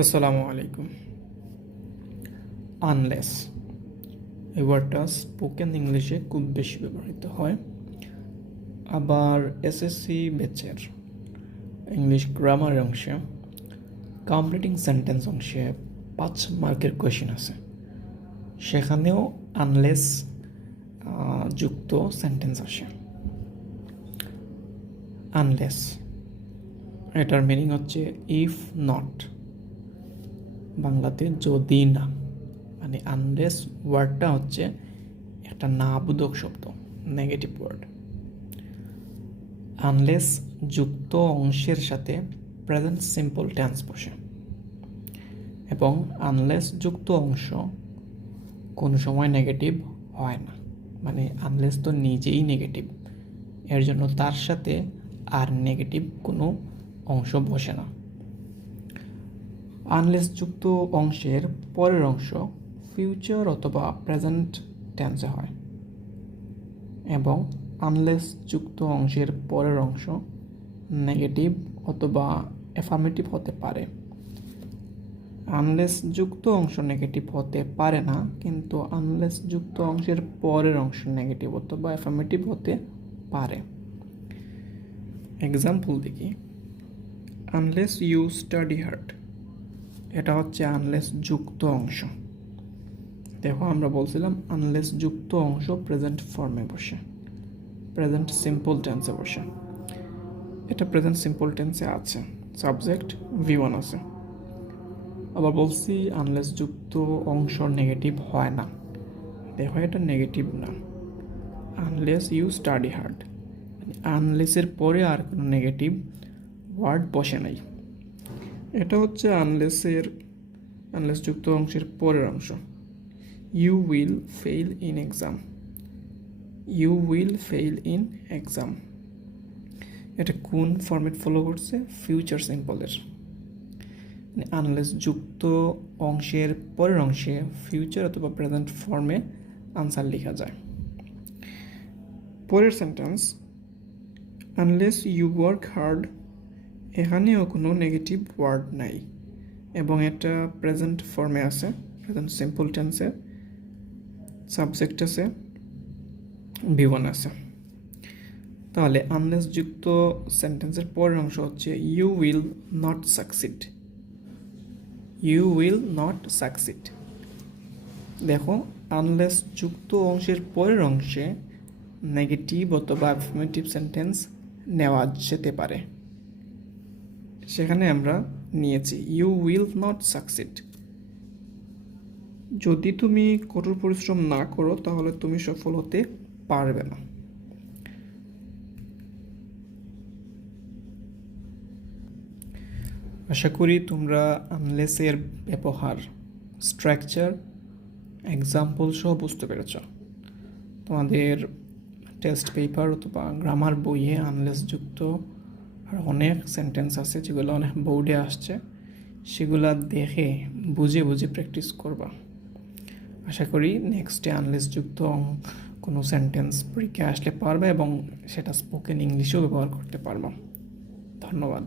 আসসালামু আলাইকুম। আনলেস এই ওয়ার্ডটা স্পোকেন ইংলিশে খুব বেশি ব্যবহৃত হয়। আবার এসএসসি ব্যাচের ইংলিশ গ্রামার অংশে কমপ্লিটিং সেন্টেন্স অংশে 5 মার্কের কোয়েশ্চেন আছে, সেখানেও আনলেস যুক্ত সেন্টেন্স আসে। আনলেস এটার মিনিং হচ্ছে ইফ নট, বাংলাতে যদি না, মানে আনলেস ওয়ার্ডটা হচ্ছে একটা না বোধক শব্দ, নেগেটিভ ওয়ার্ড। আনলেস যুক্ত অংশের সাথে প্রেজেন্ট সিম্পল টেন্স বসে, এবং আনলেস যুক্ত অংশ কোনো সময় নেগেটিভ হয় না, মানে আনলেস তো নিজেই নেগেটিভ, এর জন্য তার সাথে আর নেগেটিভ কোনো অংশ বসে না। আনলেস যুক্ত অংশের পরের অংশ ফিউচার অথবা প্রেজেন্ট টেন্সে হয়, এবং আনলেস যুক্ত অংশের পরের অংশ নেগেটিভ অথবা অ্যাফার্মেটিভ হতে পারে। আনলেস যুক্ত অংশ নেগেটিভ হতে পারে না, কিন্তু আনলেস যুক্ত অংশের পরের অংশ নেগেটিভ অথবা অ্যাফার্মেটিভ হতে পারে। এক্সাম্পল দেখি, আনলেস ইউ স্টাডি হার্ড, এটা হচ্ছে আনলেস যুক্ত অংশ। দেখো, আমরা বলছিলাম আনলেস যুক্ত অংশ প্রেজেন্ট ফর্মে বসে, প্রেজেন্ট সিম্পল টেন্সে বসে। এটা প্রেজেন্ট সিম্পল টেন্সে আছে, সাবজেক্ট V1 আছে। আবার বলছি আনলেস যুক্ত অংশ নেগেটিভ হয় না। দেখো, এটা নেগেটিভ না। আনলেস ইউ স্টাডি হার্ড, আনলেসের পরে আর কোনো নেগেটিভ ওয়ার্ড বসে নাই। এটা হচ্ছে আনলেস যুক্ত অংশের পরের অংশ। You will fail in exam, you will fail in exam. এটা কোন ফরম্যাট ফলো করছে? ফিউচার সিম্পলের। আনলেস যুক্ত অংশের পরের অংশে ফিউচার অথবা প্রেজেন্ট ফর্মে আনসার লেখা যায়। পরের sentence, unless you work hard, এখানেও কোনো নেগেটিভ ওয়ার্ড নাই, এবং এটা প্রেজেন্ট ফর্মে আছে, প্রেজেন্ট সিম্পল টেন্সে, সাবজেক্ট আছে, V1 আছে। তাহলে আনলেস যুক্ত সেন্টেন্সের পরের অংশ হচ্ছে you will not succeed, you will not succeed. দেখো, আনলেস যুক্ত অংশের পরের অংশে নেগেটিভ অথবা অ্যাফার্মেটিভ সেন্টেন্স নেওয়া যেতে পারে, সেখানে আমরা নিয়েছি ইউ উইল নট সাকসিড। যদি তুমি কঠোর পরিশ্রম না করো তাহলে তুমি সফল হতে পারবে না। আশা করি তোমরা আনলেসের ব্যবহার, স্ট্রাকচার, এক্সাম্পল সহ বুঝতে পেরেছ। তোমাদের টেস্ট পেপার অথবা গ্রামার বইয়ে আনলেস যুক্ত আর অনেক সেন্টেন্স আছে যেগুলো অনেক বোর্ডে আসছে, সেগুলো দেখে বুঝে বুঝে প্র্যাকটিস করবা। আশা করি নেক্সটে আনলেস যুক্ত কোনো সেন্টেন্স পরীক্ষায় আসলে পারবে, এবং সেটা স্পোকেন ইংলিশেও ব্যবহার করতে পারবা। ধন্যবাদ।